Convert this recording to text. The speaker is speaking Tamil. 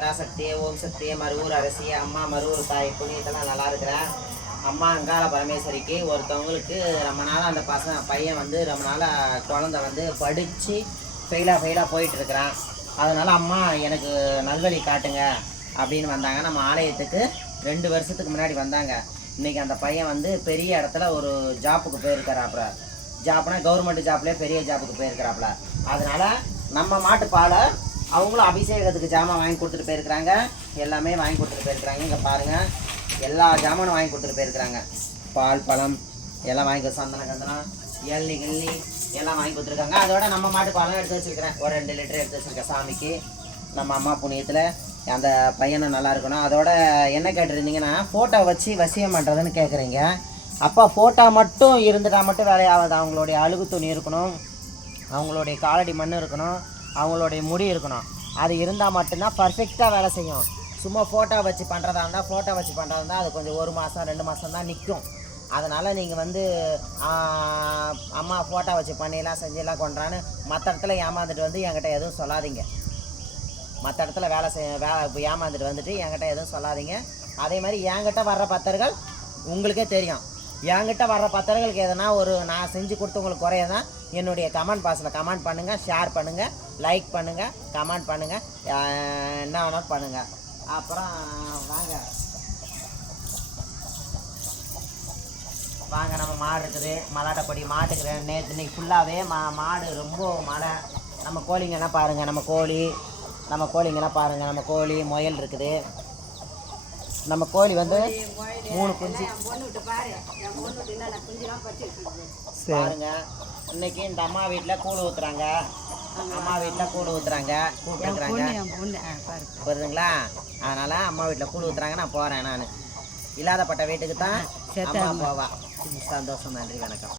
பராசக்தி, ஓம் சக்தி, மருவூர் அரசி, அம்மா மருவூர் தாய் புண்ணியத்தெல்லாம் நல்லா இருக்கிறேன். அம்மா அங்காள பரமேஸ்வரிக்கு ஒருத்தவங்களுக்கு ரொம்ப நாளாக அந்த பையன் வந்து ரொம்ப நாளாக குழந்தை வந்து படித்து ஃபெயிலாக போயிட்டுருக்கிறான். அதனால் அம்மா எனக்கு நல்வழி காட்டுங்க அப்படின்னு வந்தாங்க. நம்ம ஆலயத்துக்கு 2 வருஷத்துக்கு முன்னாடி வந்தாங்க. இன்றைக்கி அந்த பையன் வந்து பெரிய இடத்துல ஒரு ஜாப்புக்கு போயிருக்கிறாப்புல. ஜாப்னா கவர்மெண்ட் ஜாப்லேயே பெரிய ஜாப்புக்கு போயிருக்கிறாப்புல. அதனால் நம்ம மாட்டு பாலை அவங்களும் அபிஷேகத்துக்கு ஜாமான் வாங்கி கொடுத்துட்டு போயிருக்கிறாங்க. எல்லாமே வாங்கி கொடுத்துட்டு போயிருக்கிறாங்க. இங்கே பாருங்கள், எல்லா ஜாமானும் வாங்கி கொடுத்துட்டு போயிருக்கிறாங்க. பால், பழம் எல்லாம் வாங்கி, சந்தன கந்தனம், எள்ளி கிள்ளி எல்லாம் வாங்கி கொடுத்துருக்காங்க. அதோட நம்ம மாட்டு பாலும் எடுத்து வச்சுருக்கிறேன். ஒரு 2 லிட்டர் எடுத்து வச்சுருக்கேன் சாமிக்கு. நம்ம அம்மா புண்ணியத்தில் அந்த பையனை நல்லா இருக்கணும். அதோட என்ன கேட்டிருந்தீங்கன்னா, ஃபோட்டோ வச்சு வசியம் பண்ணுறதுன்னு கேட்குறீங்க. அப்போ ஃபோட்டோ மட்டும் இருந்துட்டால் மட்டும் வேலையாகாது. அவங்களுடைய அழுகு துணி இருக்கணும், அவங்களுடைய காலடி மண் இருக்கணும், அவங்களுடைய முடி இருக்கணும். அது இருந்தால் மட்டும்தான் பர்ஃபெக்டாக வேலை செய்யும். சும்மா ஃபோட்டோ வச்சு பண்ணுறதா இருந்தால் அது கொஞ்சம் 1 மாதம் 2 மாதம் தான் நிற்கும். அதனால் நீங்கள் வந்து அம்மா ஃபோட்டோ வச்சு பண்ணிடலாம் செஞ்சிடலாம் கொண்டான்னு மற்ற இடத்துல ஏமாந்துட்டு வந்து என்கிட்ட எதுவும் சொல்லாதீங்க. மற்ற இடத்துல ஏமாந்துட்டு வந்துட்டு என்கிட்ட எதுவும் சொல்லாதீங்க. அதே மாதிரி என்கிட்ட வர்ற பக்தர்கள் உங்களுக்கே தெரியும். என்கிட்ட வர்ற பக்தர்களுக்கு எதனா நான் செஞ்சு கொடுத்தவங்களுக்கு குறையதான் என்னுடைய கமெண்ட் பாக்ஸில் கமெண்ட் பண்ணுங்கள், ஷேர் பண்ணுங்கள், லைக் பண்ணுங்கள், கமெண்ட் பண்ணுங்கள், என்ன வேணாலும் பண்ணுங்கள். அப்புறம் வாங்க நம்ம மாடு இருக்குது, மலாட்டை கொடி மாட்டுக்கு இன்னைக்கு ஃபுல்லாகவே மாடு ரொம்ப மழை. நம்ம கோழிங்கெல்லாம் பாருங்கள், நம்ம கோழிங்கெல்லாம் பாருங்கள். நம்ம கோழி முயல் இருக்குது. நம்ம கோழி வந்து 3 குஞ்சு பாருங்க. இன்னைக்கு இந்த அம்மா வீட்டில் கூழ் ஊற்றுறாங்க. புரியுதுங்களா? அதனால் அம்மா வீட்டில் கூழ் ஊற்றுறாங்க. நான் போகிறேன். நான் இல்லாதப்பட்ட வீட்டுக்கு தான் அம்மா போவா. சந்தோஷம். நன்றி, வணக்கம்.